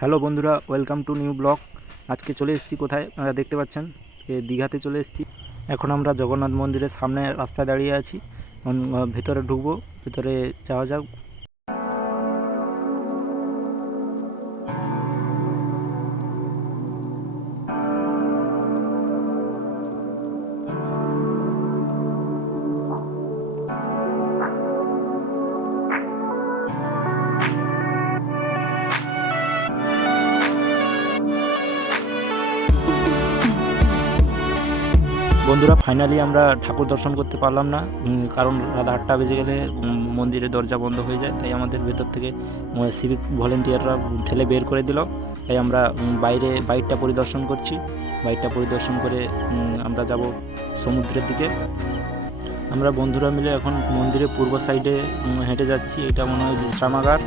Hello বন্ধুরা, welcome to new blog. আজকে চলে এসেছি কোথায় আপনারা দেখতে পাচ্ছেন, দীঘাতে চলে এসেছি। এখন আমরা জগন্নাথ মন্দিরের সামনে রাস্তায় দাঁড়িয়ে আছি। ভেতরে ঢুকবো, ভেতরে যাওয়া যাক। বন্ধুরা, ফাইনালি আমরা ঠাকুর দর্শন করতে পারলাম না, কারণ রাত 8টা বেজে গেলে মন্দিরের দরজা বন্ধ হয়ে যায়। তাই আমাদের ভেতর থেকে সিভিক ভলেন্টিয়াররা ঠেলে বের করে দিল। তাই আমরা বাইরটা পরিদর্শন করছি। বাইরটা পরিদর্শন করে আমরা যাব সমুদ্রের দিকে। আমরা বন্ধুরা মিলে এখন মন্দিরের পূর্ব সাইডে হেঁটে যাচ্ছি। এটা মনে হয় বিশ্রামাগার।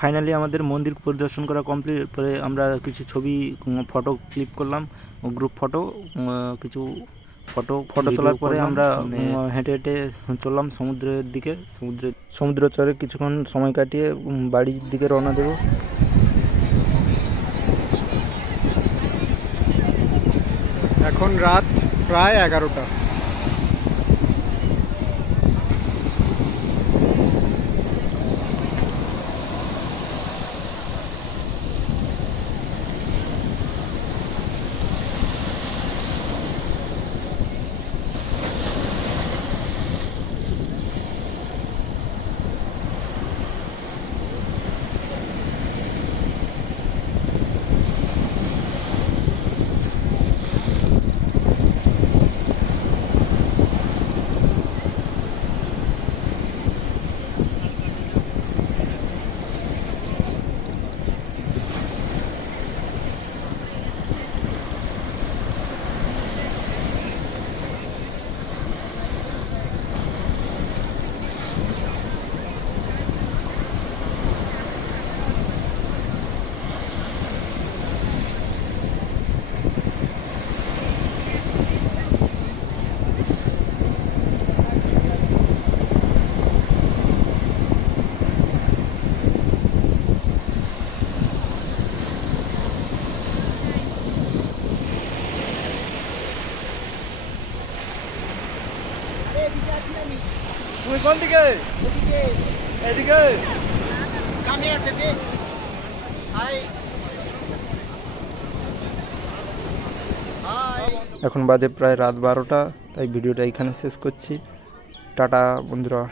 ফাইনালি আমাদের মন্দির পরিদর্শন করা কমপ্লিট করে আমরা কিছু ছবি ফটো ক্লিক করলাম, গ্রুপ ফটো। কিছু ফটো তোলার পরে আমরা হেঁটে হেঁটে চললাম সমুদ্রের দিকে। সমুদ্র চরে কিছুক্ষণ সময় কাটিয়ে বাড়ির দিকে রওনা দেব। এখন রাত প্রায় 11টা। তুমি কোন দিকে? এদিকে। এখন বাজে প্রায় রাত 12টা। তাই ভিডিওটা এখানে শেষ করছি। টাটা বন্ধুরা।